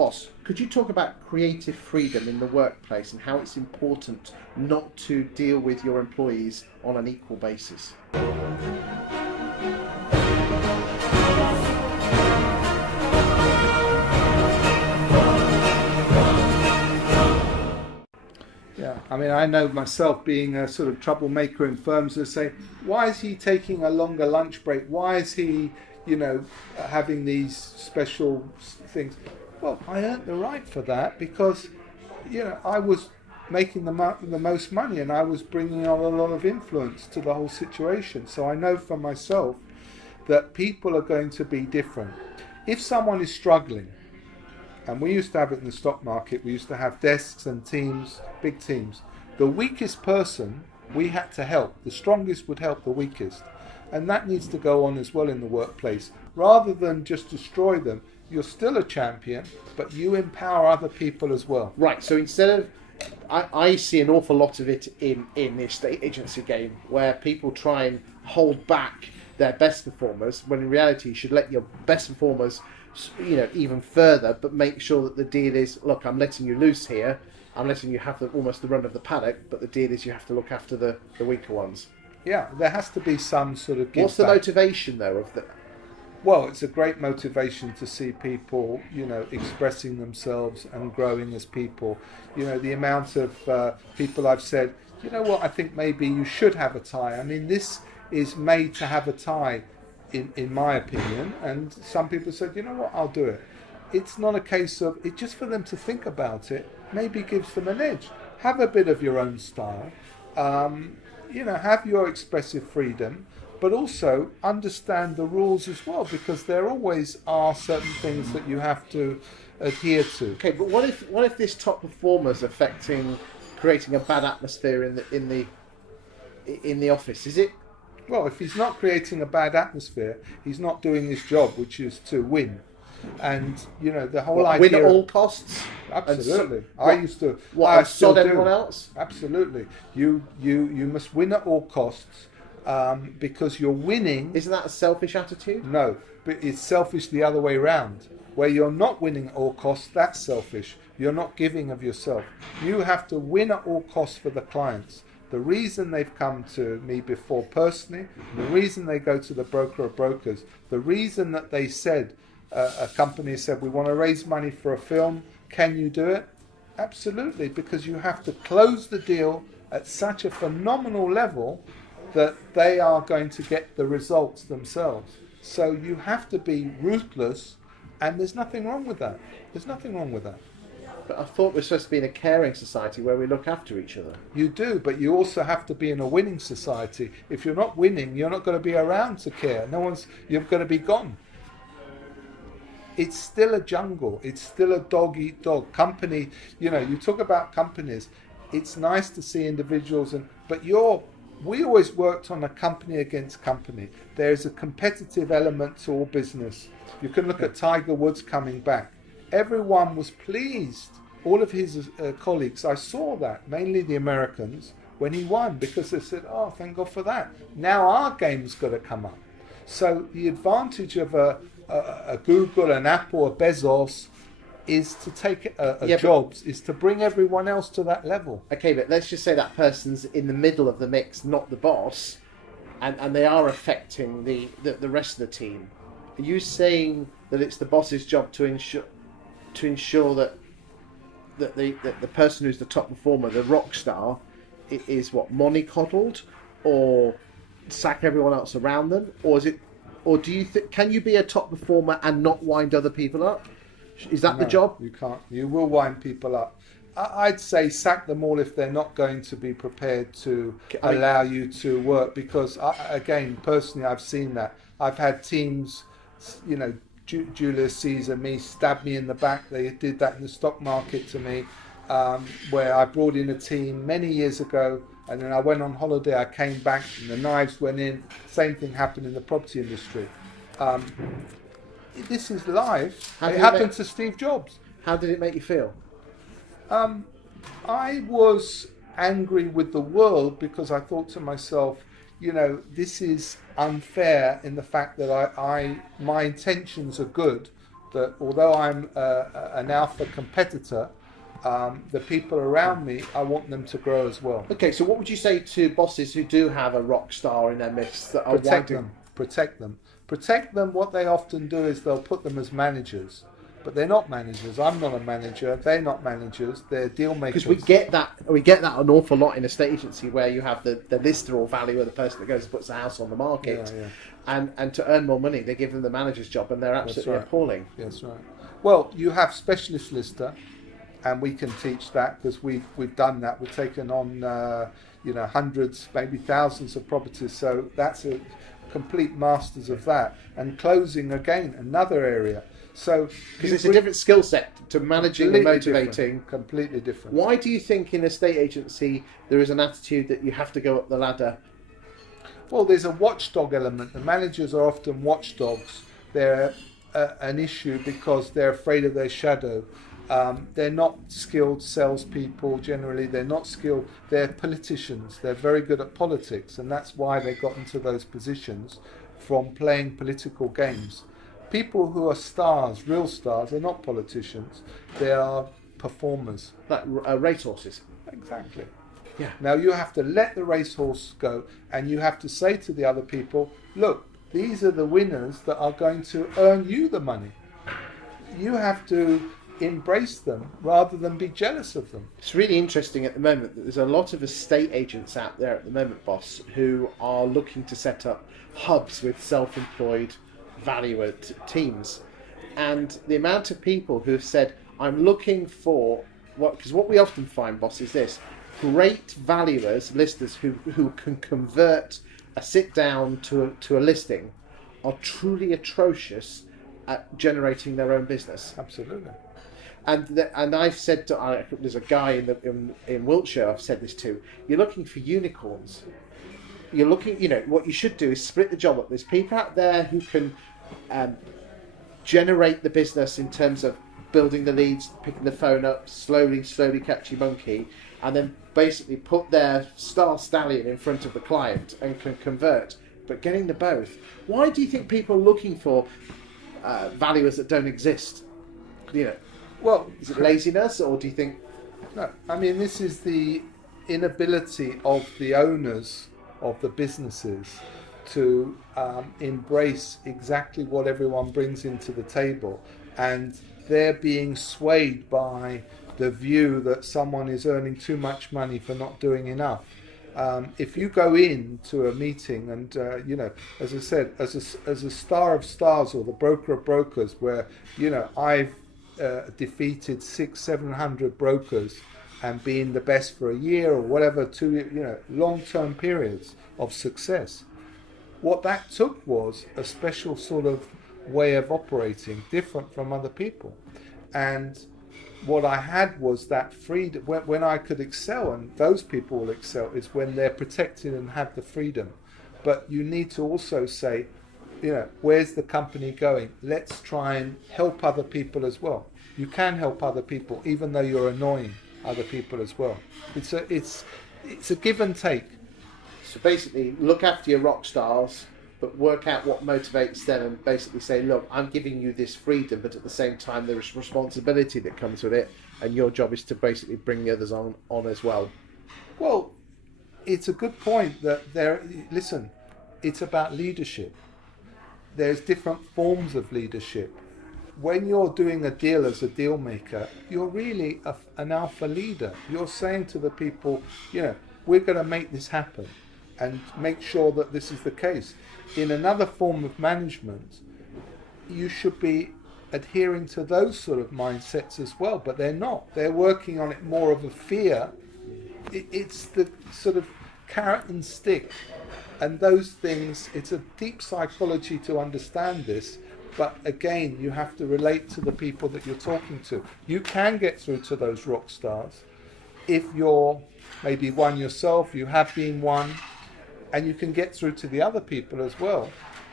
boss. Could you talk about creative freedom in the workplace and how it's important not to deal with your employees on an equal basis? Yeah, I mean, I know myself being a sort of troublemaker in firms that say, why is he taking a longer lunch break? Why is he, having these special things? Well, I earned the right for that because, I was making the most money and I was bringing on a lot of influence to the whole situation. So I know for myself that people are going to be different. If someone is struggling, and we used to have it in the stock market, we used to have desks and teams, big teams. The weakest person we had to help. The strongest would help the weakest. And that needs to go on as well in the workplace. Rather than just destroy them, you're still a champion, but you empower other people as well. Right, so instead of... I see an awful lot of it in the estate agency game, where people try and hold back their best performers, when in reality you should let your best performers even further, but make sure that the deal is, look, I'm letting you loose here, I'm letting you have almost the run of the paddock, but the deal is you have to look after the weaker ones. Yeah, there has to be some sort of give What's the back. motivation though of the... Well, it's a great motivation to see people, expressing themselves and growing as people. The amount of people I've said, I think maybe you should have a tie. I mean, this is made to have a tie, in my opinion, and some people said, I'll do it. It's not a case of, it's just for them to think about it, maybe gives them an edge. Have a bit of your own style, have your expressive freedom, but also understand the rules as well, because there always are certain things that you have to adhere to. Okay, but what if this top performer's creating a bad atmosphere in the office? Is it? Well, if he's not creating a bad atmosphere, he's not doing his job, which is to win. And, the whole idea... Win at all costs? Absolutely. I used to... I sod everyone else? Absolutely. You must win at all costs, because you're winning... Isn't that a selfish attitude? No, but it's selfish the other way around. Where you're not winning at all costs, that's selfish. You're not giving of yourself. You have to win at all costs for the clients. The reason they've come to me before personally, the reason they go to the broker of brokers, the reason that they said, a company said, we want to raise money for a film, can you do it? Absolutely, because you have to close the deal at such a phenomenal level that they are going to get the results themselves. So you have to be ruthless, and there's nothing wrong with that. There's nothing wrong with that. But I thought we're supposed to be in a caring society where we look after each other. You do, but you also have to be in a winning society. If you're not winning, you're not going to be around to care. You're going to be gone. It's still a jungle. It's still a dog-eat-dog company. You talk about companies. It's nice to see individuals, but we always worked on a company against company. There's a competitive element to all business. You can look at Tiger Woods coming back. Everyone was pleased. All of his colleagues, I saw that, mainly the Americans, when he won, because they said, oh, thank God for that. Now our game's got to come up. So the advantage of a Google, an Apple, a Bezos, is to take jobs, is to bring everyone else to that level. Okay, but let's just say that person's in the middle of the mix, not the boss, and they are affecting the rest of the team. Are you saying that it's the boss's job to ensure that the person who's the top performer, the rock star, is mollycoddled, or sack everyone else around them, or do you can you be a top performer and not wind other people up? Is that the job? You can't. You will wind people up. I'd say sack them all if they're not going to be prepared to allow you to work. Because again, personally, I've seen that. I've had teams, Julius Caesar, stabbed me in the back. They did that in the stock market to me, where I brought in a team many years ago, and then I went on holiday. I came back, and the knives went in. Same thing happened in the property industry. This is life. It happened to Steve Jobs. How did it make you feel? I was angry with the world because I thought to myself, this is unfair in the fact that my intentions are good, that although I'm an alpha competitor, the people around me, I want them to grow as well. Okay, so what would you say to bosses who do have a rock star in their midst that are Protect wanting... them. What they often do is they'll put them as managers, but they're not managers. I'm not a manager. They're not managers. They're deal makers. Because we get that an awful lot in a estate agency where you have the lister or valuer, the person that goes and puts the house on the market, and to earn more money, they give them the manager's job, and they're absolutely appalling. That's right. Well, you have specialist lister, and we can teach that because we've done that. We've taken on hundreds, maybe thousands of properties. So that's a complete masters of that. And closing again, another area. So because it's a different skill set to managing and motivating. Completely different. Why do you think in a estate agency there is an attitude that you have to go up the ladder? Well, there's a watchdog element. The managers are often watchdogs. They're an issue because they're afraid of their shadow. They're not skilled salespeople generally. They're not skilled. They're politicians. They're very good at politics, and that's why they got into those positions from playing political games. People who are stars, real stars, are not politicians. They are performers. Like racehorses. Exactly. Yeah. Now you have to let the racehorse go, and you have to say to the other people, look, these are the winners that are going to earn you the money. You have to embrace them rather than be jealous of them. It's really interesting at the moment that there's a lot of estate agents out there at the moment, boss, who are looking to set up hubs with self-employed valuer teams, and the amount of people who have said, I'm looking for because what we often find, boss, is this: great valuers, listers who can convert a sit down to a listing are truly atrocious at generating their own business. Absolutely. And I've said to there's a guy in Wiltshire I've said this to. You're looking for unicorns. You're looking. What you should do is split the job up. There's people out there who can generate the business in terms of building the leads, picking the phone up, slowly catchy monkey, and then basically put their star stallion in front of the client and can convert. But getting the both. Why do you think people are looking for valuers that don't exist? Well, is it laziness, or do you think? No, I mean, this is the inability of the owners of the businesses to embrace exactly what everyone brings into the table, and they're being swayed by the view that someone is earning too much money for not doing enough. If you go into a meeting and, as I said, as a star of stars or the broker of brokers, where, I've defeated 600-700 brokers and been the best for a year or whatever, 2 long-term periods of success. What that took was a special sort of way of operating, different from other people. And what I had was that freedom. When I could excel, and those people will excel, is when they're protected and have the freedom. But you need to also say, where's the company going? Let's try and help other people as well. You can help other people, even though you're annoying other people as well. It's a give and take. So basically, look after your rock stars, but work out what motivates them, and basically say, look, I'm giving you this freedom, but at the same time there's responsibility that comes with it, and your job is to basically bring the others on as well. Well, it's a good point that listen, it's about leadership. There's different forms of leadership. When you're doing a deal as a deal maker, you're really an alpha leader. You're saying to the people, we're going to make this happen and make sure that this is the case. In another form of management, you should be adhering to those sort of mindsets as well, but they're not. They're working on it more of a fear. It's the sort of carrot and stick, and those things, it's a deep psychology to understand this, but again, you have to relate to the people that you're talking to. You can get through to those rock stars if you're maybe one yourself, you have been one, and you can get through to the other people as well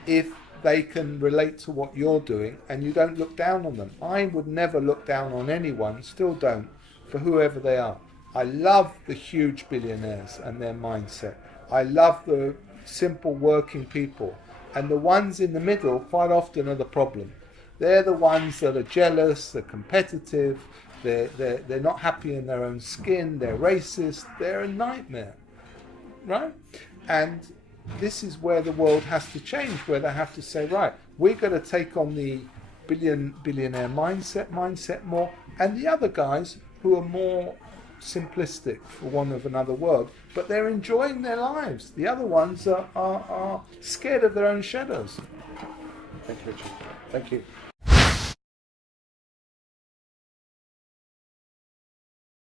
if they can relate to what you're doing and you don't look down on them. I would never look down on anyone, still don't, for whoever they are. I love the huge billionaires and their mindset. I love the simple working people. And the ones in the middle quite often are the problem. They're the ones that are jealous, they're competitive, they're not happy in their own skin, they're racist, they're a nightmare, right? And this is where the world has to change, where they have to say, right, we're going to take on the billionaire mindset more, and the other guys who are more simplistic, for want of another word, but they're enjoying their lives. The other ones are scared of their own shadows. Thank you, Richard. Thank you.